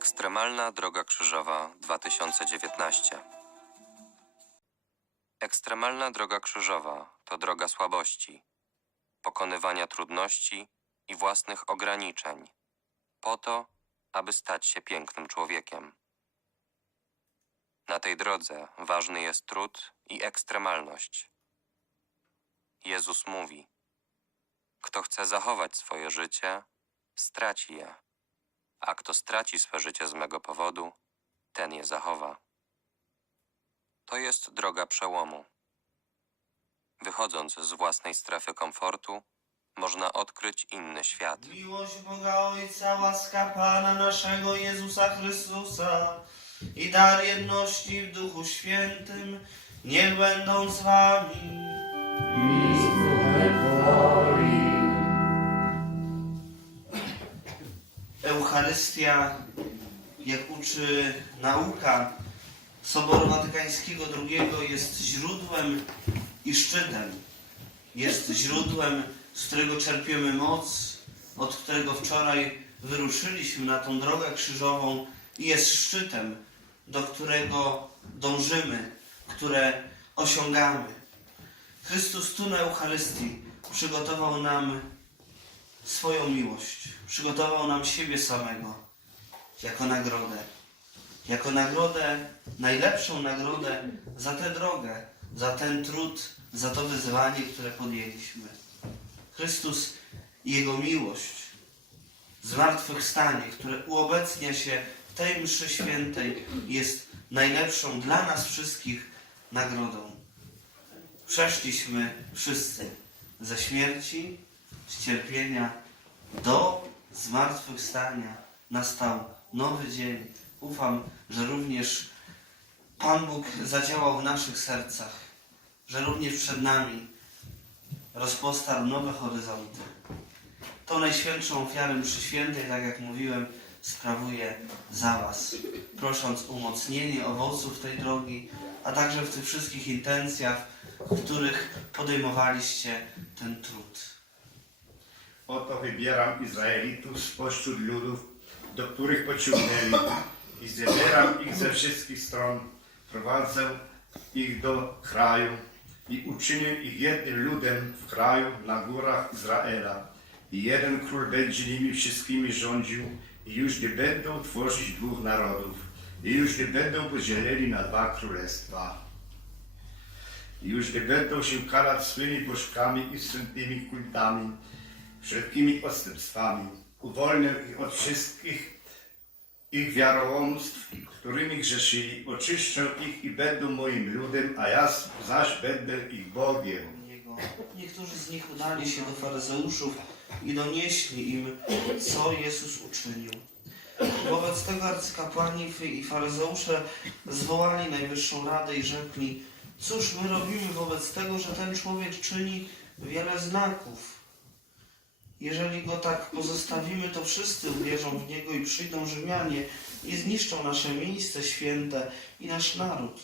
Ekstremalna Droga Krzyżowa 2019 Ekstremalna Droga Krzyżowa to droga słabości, pokonywania trudności i własnych ograniczeń, po to, aby stać się pięknym człowiekiem. Na tej drodze ważny jest trud i ekstremalność. Jezus mówi: Kto chce zachować swoje życie, straci je a kto straci swe życie z mego powodu, ten je zachowa. To jest droga przełomu. Wychodząc z własnej strefy komfortu, można odkryć inny świat. Miłość Boga Ojca, łaska Pana naszego Jezusa Chrystusa i dar jedności w Duchu Świętym niech będą z wami. Eucharystia, jak uczy nauka Soboru Watykańskiego II, jest źródłem i szczytem. Jest źródłem, z którego czerpiemy moc, od którego wczoraj wyruszyliśmy na tą drogę krzyżową i jest szczytem, do którego dążymy, które osiągamy. Chrystus tu na Eucharystii przygotował nam swoją miłość, przygotował nam siebie samego jako nagrodę. Jako nagrodę, najlepszą nagrodę za tę drogę, za ten trud, za to wyzwanie, które podjęliśmy. Chrystus i Jego miłość, zmartwychwstanie, które uobecnia się w tej mszy świętej, jest najlepszą dla nas wszystkich nagrodą. Przeszliśmy wszyscy ze śmierci, z cierpienia do zmartwychwstania. Nastał nowy dzień. Ufam, że również Pan Bóg zadziałał w naszych sercach, że również przed nami rozpostarł nowe horyzonty. Tą najświętszą ofiarę mszy świętej, tak jak mówiłem, sprawuję za Was, prosząc umocnienie owoców tej drogi, a także w tych wszystkich intencjach, w których podejmowaliście ten trud. Oto wybieram Izraelitów spośród ludów, do których pociągnęli i zbieram ich ze wszystkich stron, prowadzę ich do kraju i uczynię ich jednym ludem w kraju na górach Izraela. I jeden król będzie nimi wszystkimi rządził i już nie będą tworzyć dwóch narodów i już nie będą podzieleni na dwa królestwa. I już nie będą się karać swymi bożkami i wstrętnymi kultami, wszelkimi odstępstwami. Uwolnię ich od wszystkich ich wiarołomstw, którymi grzeszyli, oczyszczę ich i będą moim ludem, a ja zaś będę ich Bogiem. Niektórzy z nich udali się do faryzeuszów i donieśli im, co Jezus uczynił. Wobec tego arcykapłani i faryzeusze zwołali Najwyższą Radę i rzekli, cóż my robimy wobec tego, że ten człowiek czyni wiele znaków. Jeżeli go tak pozostawimy, to wszyscy uwierzą w niego i przyjdą Rzymianie i zniszczą nasze miejsce święte i nasz naród.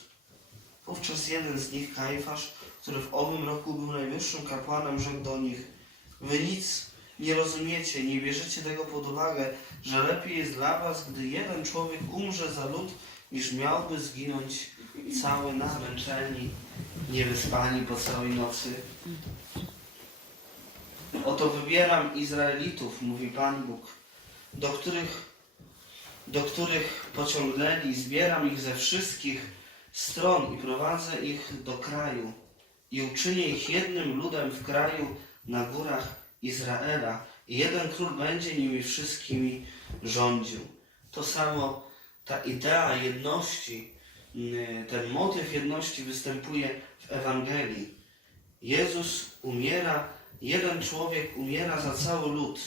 Wówczas jeden z nich, Kajfasz, który w owym roku był najwyższym kapłanem, rzekł do nich Wy nic nie rozumiecie, nie bierzecie tego pod uwagę, że lepiej jest dla was, gdy jeden człowiek umrze za lud, niż miałby zginąć cały naręczeni, niewyspani po całej nocy. Oto wybieram Izraelitów, mówi Pan Bóg, do których, do których pociągnęli, zbieram ich ze wszystkich stron i prowadzę ich do kraju i uczynię ich jednym ludem w kraju na górach Izraela i jeden król będzie nimi wszystkimi rządził. To samo ta idea jedności, mm, ten motyw jedności występuje w Ewangelii. Jezus umiera, jeden człowiek umiera za cały lud,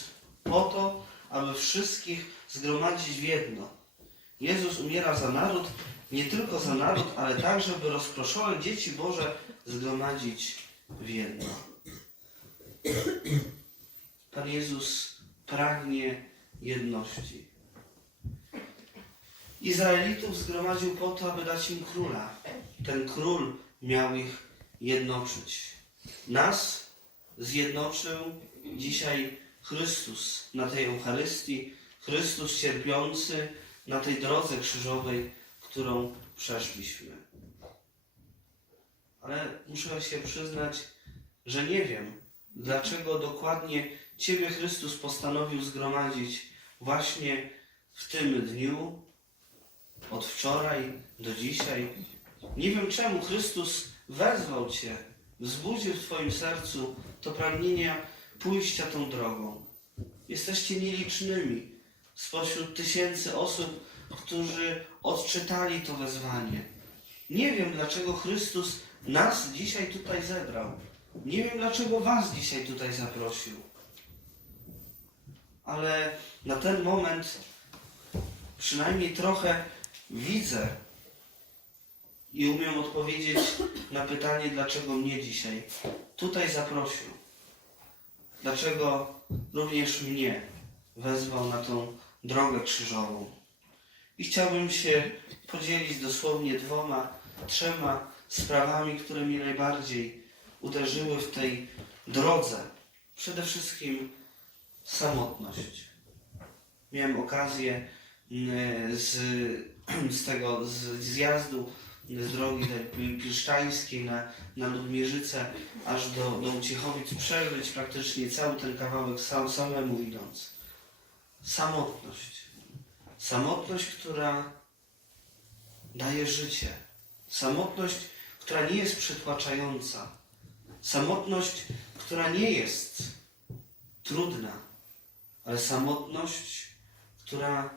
po to, aby wszystkich zgromadzić w jedno. Jezus umiera za naród, nie tylko za naród, ale także, by rozproszone dzieci Boże zgromadzić w jedno. Pan Jezus pragnie jedności. Izraelitów zgromadził po to, aby dać im króla. Ten król miał ich jednoczyć. Nas zjednoczył dzisiaj Chrystus na tej Eucharystii, Chrystus cierpiący na tej drodze krzyżowej, którą przeszliśmy. Ale muszę się przyznać, że nie wiem, dlaczego dokładnie Ciebie Chrystus postanowił zgromadzić właśnie w tym dniu, od wczoraj do dzisiaj. Nie wiem czemu Chrystus wezwał Cię, wzbudził w Twoim sercu to pragnienie pójścia tą drogą. Jesteście nielicznymi spośród tysięcy osób, którzy odczytali to wezwanie. Nie wiem, dlaczego Chrystus nas dzisiaj tutaj zebrał. Nie wiem, dlaczego Was dzisiaj tutaj zaprosił. Ale na ten moment przynajmniej trochę widzę i umiem odpowiedzieć na pytanie, dlaczego mnie dzisiaj tutaj zaprosił. Dlaczego również mnie wezwał na tą drogę krzyżową. I chciałbym się podzielić dosłownie dwoma, trzema sprawami, które mnie najbardziej uderzyły w tej drodze. Przede wszystkim samotność. Miałem okazję mm, z, z tego z zjazdu z drogi piszczańskiej na, na Ludmierzycę aż do, do Uciechowic przeżyć praktycznie cały ten kawałek sam, samemu idąc. Samotność. Samotność, która daje życie. Samotność, która nie jest przytłaczająca. Samotność, która nie jest trudna, ale samotność, która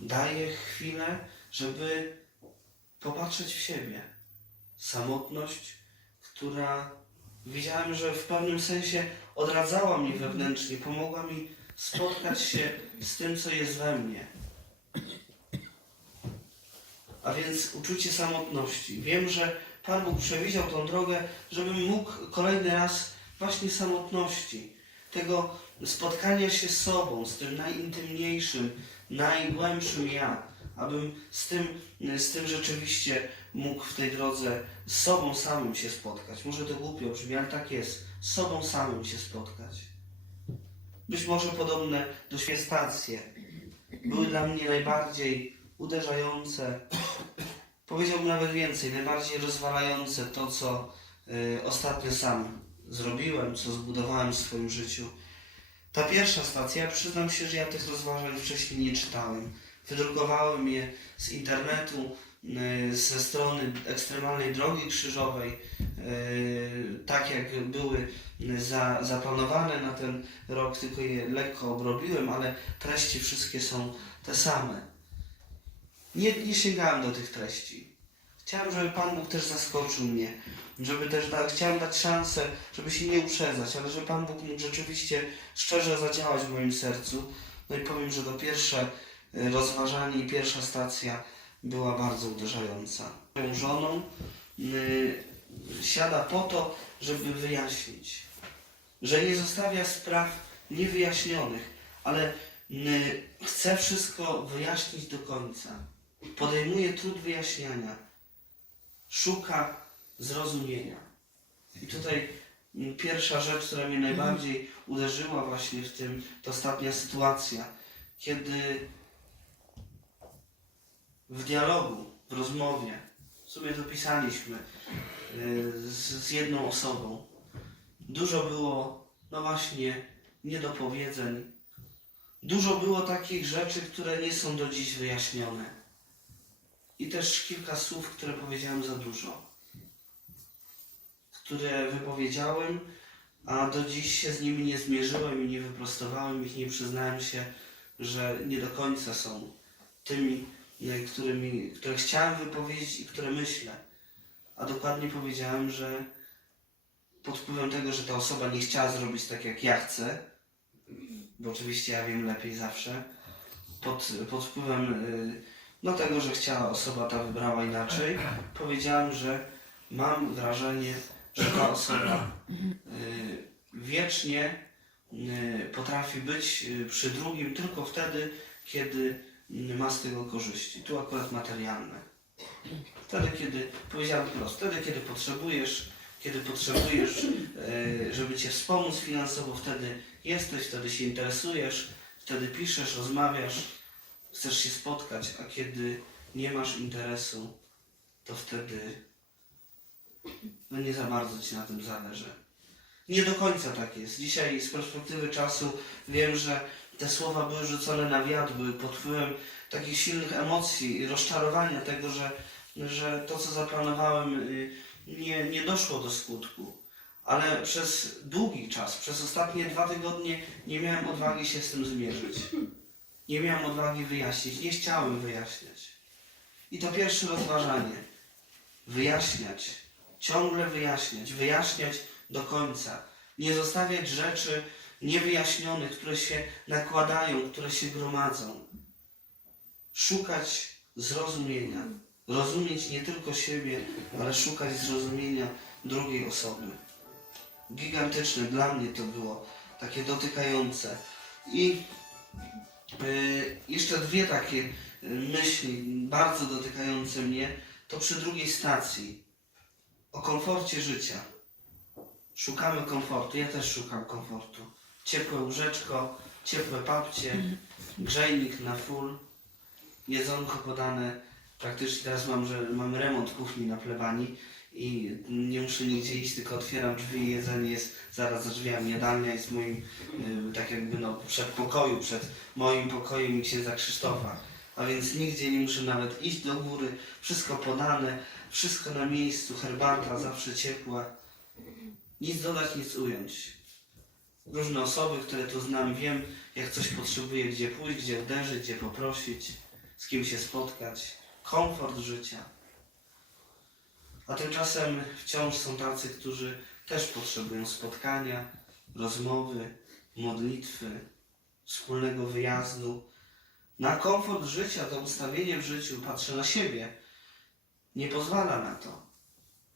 daje chwilę, żeby popatrzeć w siebie. Samotność, która widziałem, że w pewnym sensie odradzała mnie wewnętrznie, pomogła mi spotkać się z tym, co jest we mnie. A więc uczucie samotności. Wiem, że Pan Bóg przewidział tą drogę, żebym mógł kolejny raz właśnie samotności, tego spotkania się z sobą, z tym najintymniejszym, najgłębszym ja, abym z tym, z tym rzeczywiście mógł w tej drodze z sobą samym się spotkać. Może to głupio brzmi, ale tak jest. Z sobą samym się spotkać. Być może podobne doświadczenie były dla mnie najbardziej uderzające, powiedziałbym nawet więcej, najbardziej rozwalające to, co y, ostatnio sam zrobiłem, co zbudowałem w swoim życiu. Ta pierwsza stacja, ja przyznam się, że ja tych rozważań wcześniej nie czytałem. Wydrukowałem je z internetu, y, ze strony ekstremalnej drogi krzyżowej, y, tak jak były za, zaplanowane na ten rok, tylko je lekko obrobiłem, ale treści wszystkie są te same. Nie, nie sięgałem do tych treści. Chciałem, żeby Pan Bóg też zaskoczył mnie, żeby też da, chciałem dać szansę, żeby się nie uprzedzać, ale że Pan Bóg mógł rzeczywiście szczerze zadziałać w moim sercu. No i powiem, że to pierwsze rozważanie i pierwsza stacja była bardzo uderzająca. Moją żoną y, siada po to, żeby wyjaśnić, że nie zostawia spraw niewyjaśnionych, ale y, chce wszystko wyjaśnić do końca. Podejmuje trud wyjaśniania, szuka zrozumienia. I tutaj pierwsza rzecz, która mnie najbardziej uderzyła właśnie w tym, to ostatnia sytuacja, kiedy w dialogu, w rozmowie sobie to pisaliśmy y, z, z jedną osobą. Dużo było, no właśnie, niedopowiedzeń. Dużo było takich rzeczy, które nie są do dziś wyjaśnione. I też kilka słów, które powiedziałem za dużo. Które wypowiedziałem, a do dziś się z nimi nie zmierzyłem i nie wyprostowałem ich, nie przyznałem się, że nie do końca są tymi, którymi, które chciałem wypowiedzieć i które myślę. A dokładnie powiedziałem, że pod wpływem tego, że ta osoba nie chciała zrobić tak, jak ja chcę, bo oczywiście ja wiem lepiej zawsze, pod, pod wpływem y, no, tego, że chciała osoba ta wybrała inaczej, powiedziałem, że mam wrażenie, że ta osoba y, wiecznie y, potrafi być przy drugim tylko wtedy, kiedy y, ma z tego korzyści. Tu akurat materialne. Wtedy, kiedy, powiedziałem wprost, wtedy, kiedy potrzebujesz, kiedy potrzebujesz, y, żeby Cię wspomóc finansowo, wtedy jesteś, wtedy się interesujesz, wtedy piszesz, rozmawiasz, chcesz się spotkać, a kiedy nie masz interesu, to wtedy no nie za bardzo ci na tym zależy. Nie do końca tak jest. Dzisiaj z perspektywy czasu wiem, że te słowa były rzucone na wiatr, były pod wpływem takich silnych emocji i rozczarowania tego, że, że to, co zaplanowałem, y, nie, nie doszło do skutku. Ale przez długi czas, przez ostatnie dwa tygodnie nie miałem odwagi się z tym zmierzyć. Nie miałem odwagi wyjaśnić, nie chciałem wyjaśniać. I to pierwsze rozważanie. Wyjaśniać, ciągle wyjaśniać, wyjaśniać do końca. Nie zostawiać rzeczy niewyjaśnionych, które się nakładają, które się gromadzą. Szukać zrozumienia. Rozumieć nie tylko siebie, ale szukać zrozumienia drugiej osoby. Gigantyczne dla mnie to było, takie dotykające. I y, jeszcze dwie takie y, myśli, bardzo dotykające mnie, to przy drugiej stacji. O komforcie życia. Szukamy komfortu, ja też szukam komfortu. Ciepłe łóżeczko, ciepłe papcie, grzejnik na full, jedzonko podane. Praktycznie teraz mam, że mamy remont kuchni na plebanii i nie muszę nigdzie iść, tylko otwieram drzwi i jedzenie jest zaraz za drzwiami. Jadalnia jest w moim, y, tak jakby no, przedpokoju, przed moim pokojem i księdza Krzysztofa. A więc nigdzie nie muszę nawet iść do góry, wszystko podane, wszystko na miejscu, herbata zawsze ciepła. Nic dodać, nic ująć. Różne osoby, które tu znam, wiem, jak coś potrzebuję, gdzie pójść, gdzie uderzyć, gdzie poprosić, z kim się spotkać. Komfort życia. A tymczasem wciąż są tacy, którzy też potrzebują spotkania, rozmowy, modlitwy, wspólnego wyjazdu. Na komfort życia, to ustawienie w życiu, patrzę na siebie, nie pozwala na to.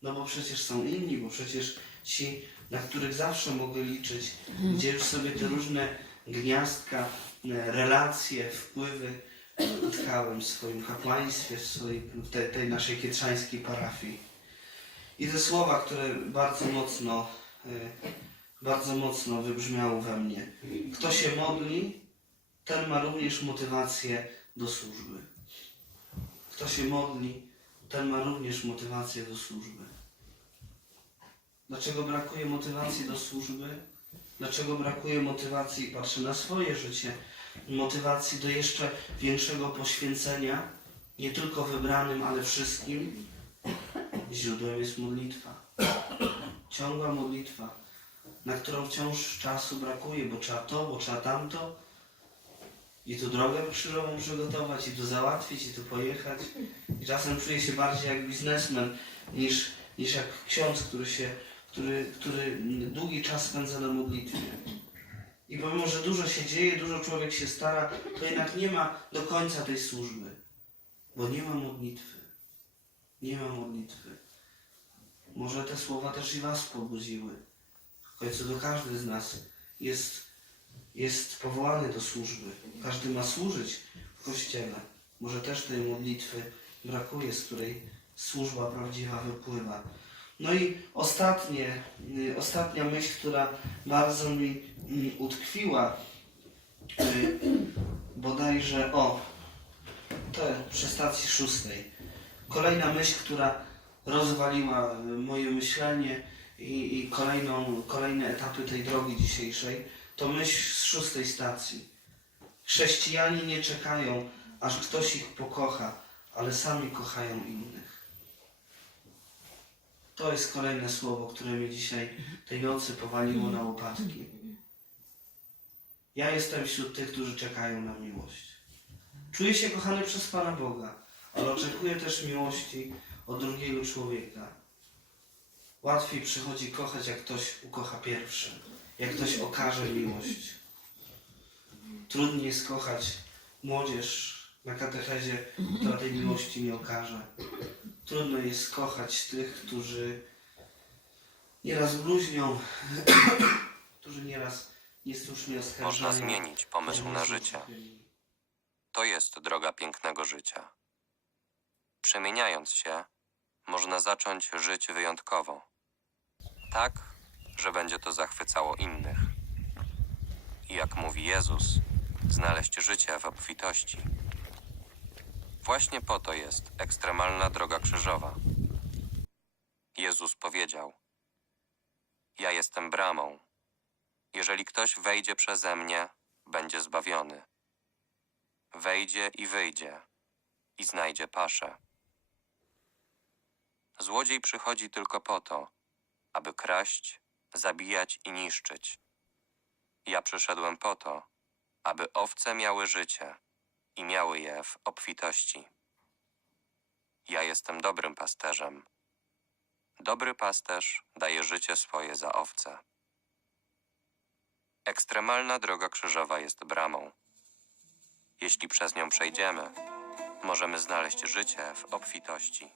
No bo przecież są inni, bo przecież ci, na których zawsze mogę liczyć, gdzie już sobie te różne gniazdka, e, relacje, wpływy utkałem w swoim kapłaństwie, w, swojej, w tej, tej naszej kietrzańskiej parafii. I te słowa, które bardzo mocno, e, bardzo mocno wybrzmiały we mnie. Kto się modli, ten ma również motywację do służby. Kto się modli, ten ma również motywację do służby. Dlaczego brakuje motywacji do służby? Dlaczego brakuje motywacji, patrzę na swoje życie, motywacji do jeszcze większego poświęcenia, nie tylko wybranym, ale wszystkim? Źródłem jest modlitwa. Ciągła modlitwa, na którą wciąż czasu brakuje, bo trzeba to, bo trzeba tamto. I tu drogę krzyżową przygotować, i tu załatwić, i tu pojechać. I czasem czuję się bardziej jak biznesmen niż, niż jak ksiądz, który się, który, który długi czas spędza na modlitwie. I pomimo, że dużo się dzieje, dużo człowiek się stara, to jednak nie ma do końca tej służby. Bo nie ma modlitwy. Nie ma modlitwy. Może te słowa też i was pobudziły. W końcu do każdy z nas jest, jest powołany do służby. Każdy ma służyć w Kościele. Może też tej modlitwy brakuje, z której służba prawdziwa wypływa. No i ostatnie, y, ostatnia myśl, która bardzo mi utkwiła, y, bodajże o, to przy stacji szóstej. Kolejna myśl, która rozwaliła y, moje myślenie i, i kolejną, kolejne etapy tej drogi dzisiejszej, to myśl z szóstej stacji. Chrześcijanie nie czekają, aż ktoś ich pokocha, ale sami kochają innych. To jest kolejne słowo, które mnie dzisiaj tej nocy powaliło na łopatki. Ja jestem wśród tych, którzy czekają na miłość. Czuję się kochany przez Pana Boga, ale oczekuję też miłości od drugiego człowieka. Łatwiej przychodzi kochać, jak ktoś ukocha pierwszy, jak ktoś okaże miłość. Trudniej jest kochać młodzież na katechezie, która tej miłości nie okaże. Trudno jest kochać tych, którzy nieraz bluźnią, którzy nieraz niesłusznie oskarżają. Można zmienić pomysł na życie. To jest droga pięknego życia. Przemieniając się, można zacząć żyć wyjątkowo. Tak, że będzie to zachwycało innych. I jak mówi Jezus, znaleźć życie w obfitości. Właśnie po to jest ekstremalna droga krzyżowa. Jezus powiedział: Ja jestem bramą. Jeżeli ktoś wejdzie przeze mnie, będzie zbawiony. Wejdzie i wyjdzie i znajdzie paszę. Złodziej przychodzi tylko po to, aby kraść, zabijać i niszczyć. Ja przyszedłem po to, aby owce miały życie i miały je w obfitości. Ja jestem dobrym pasterzem. Dobry pasterz daje życie swoje za owce. Ekstremalna droga krzyżowa jest bramą. Jeśli przez nią przejdziemy, możemy znaleźć życie w obfitości.